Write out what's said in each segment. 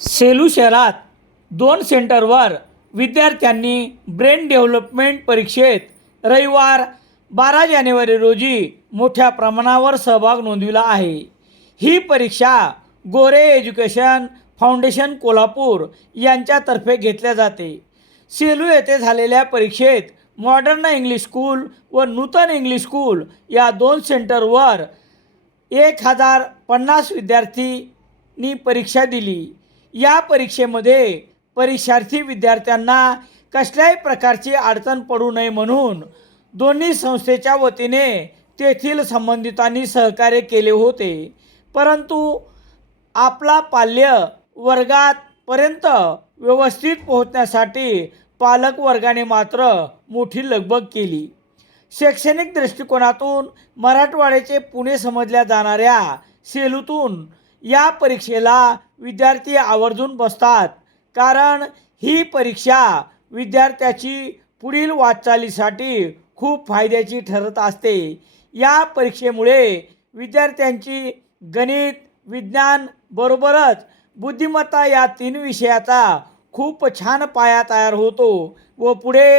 सेलू शहरात दोन सेंटरवर विद्यार्थ्यांनी ब्रेन डेव्हलपमेंट परीक्षेत रविवार बारा जानेवारी रोजी मोठ्या प्रमाणावर सहभाग नोंदविला आहे. ही परीक्षा गोरे एज्युकेशन फाउंडेशन कोल्हापूर यांच्यातर्फे घेतल्या जाते. सेलू येथे झालेल्या परीक्षेत मॉडर्न इंग्लिश स्कूल व नूतन इंग्लिश स्कूल या दोन सेंटरवर एक हजार पन्नास विद्यार्थींनी परीक्षा दिली. या परीक्षेमध्ये परीक्षार्थी विद्यार्थ्यांना कसल्याही प्रकारची अडचण पडू नये म्हणून दोन्ही संस्थेच्या वतीने तेथील संबंधितांनी सहकार्य केले होते. परंतु आपला पाल्य वर्गातपर्यंत व्यवस्थित पोहोचण्यासाठी पालक वर्गाने मात्र मोठी लगबग केली. शैक्षणिक दृष्टिकोनातून मराठवाड्याचे पुणे समजल्या जाणाऱ्या सेलूतून या परीक्षेला विद्यार्थी आवर्जून बसतात. कारण ही परीक्षा विद्यार्थ्याची पुढील वाटचालीसाठी खूप फायद्याची ठरत असते. या परीक्षेमुळे विद्यार्थ्यांची गणित विज्ञान बरोबरच बुद्धिमत्ता या तीन विषयाचा खूप छान पाया तयार होतो व पुढे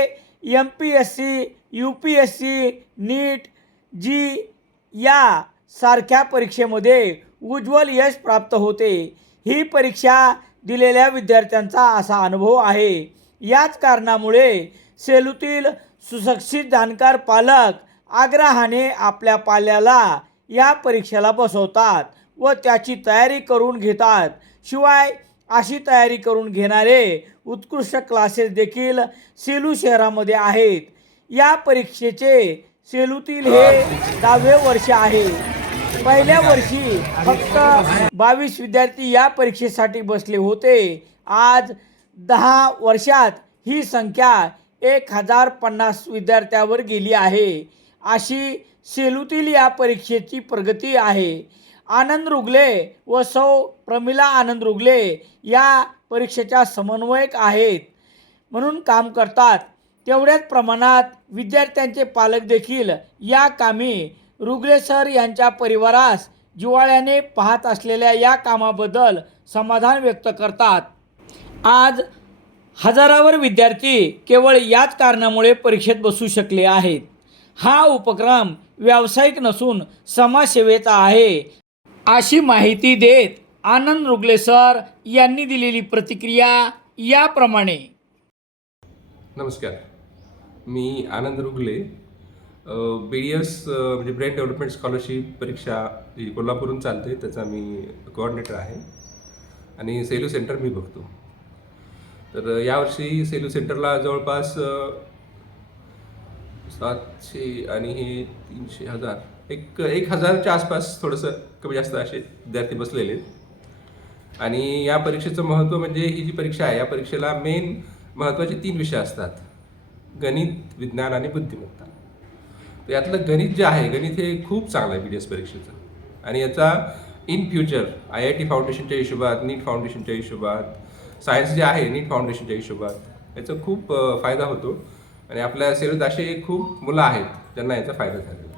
M P S C U P S C NEET JEE या सारख्या परीक्षेमध्ये उज्ज्वल यश प्राप्त होते. ही परीक्षा दिलेल्या विद्यार्थ्यांचा असा अनुभव आहे. याच कारणामुळे सेलूतील सुशिक्षित जाणकार पालक आग्रहाने आपल्या पाल्याला या परीक्षेला बसवतात व त्याची तयारी करून घेतात. शिवाय अशी तयारी करून घेणारे उत्कृष्ट क्लासेस देखील सेलू शहरामध्ये आहेत. या परीक्षेचे सेलूतील हे दहावे वर्ष आहे. पहिल्या वर्षी फक्त बावीस विद्यार्थी या परीक्षेसाठी बसले होते. आज दहा वर्षात ही संख्या एक हजार पन्नास विद्यार्थ्यावर गेली आहे. अशी सेलूतील या परीक्षेची प्रगती आहे. आनंद रुगले व सौ प्रमिला आनंद रुगले या परीक्षेच्या समन्वयक आहेत. म्हणून काम करतात. तेवढ्याच प्रमाणात विद्यार्थ्यांचे पालक देखील या कामी रुग्ले सर यांच्या परिवारास जिव्हाळ्याने पाहत असलेल्या या कामाबद्दल समाधान व्यक्त करतात. आज हजारावर विद्यार्थी केवळ याच कारणामुळे परीक्षेत बसू शकले आहेत. हा उपक्रम व्यावसायिक नसून समाजसेवेचा आहे. अशी माहिती देत आनंद रुगले सर यांनी दिलेली प्रतिक्रिया याप्रमाणे. नमस्कार. मी Anand Rugle B D S म्हणजे ब्रेन डेव्हलपमेंट स्कॉलरशिप परीक्षा जी कोल्हापूरहून चालते त्याचा मी कोऑर्डिनेटर आहे. आणि सेलू सेंटर मी बघतो. तर यावर्षी सेलू सेंटरला जवळपास सातशे आणि हे तीनशे हजार एक एक हजारच्या आसपास थोडंसं कमी जास्त असे विद्यार्थी बसलेले आहेत. आणि या परीक्षेचं महत्त्व म्हणजे ही जी परीक्षा आहे या परीक्षेला मेन महत्त्वाचे तीन विषय असतात. गणित विज्ञान आणि बुद्धिमत्ता. तर यातलं गणित जे आहे गणित हे खूप चांगलं आहे बी डी एस परीक्षेचं. आणि याचा in future I I T फाउंडेशनच्या हिशोबात नीट फाउंडेशनच्या हिशोबात सायन्स जे आहे नीट फाउंडेशनच्या हिशोबात याचा खूप फायदा होतो. आणि आपल्या सेवेत असे खूप मुलं आहेत ज्यांना याचा फायदा झालेला आहे.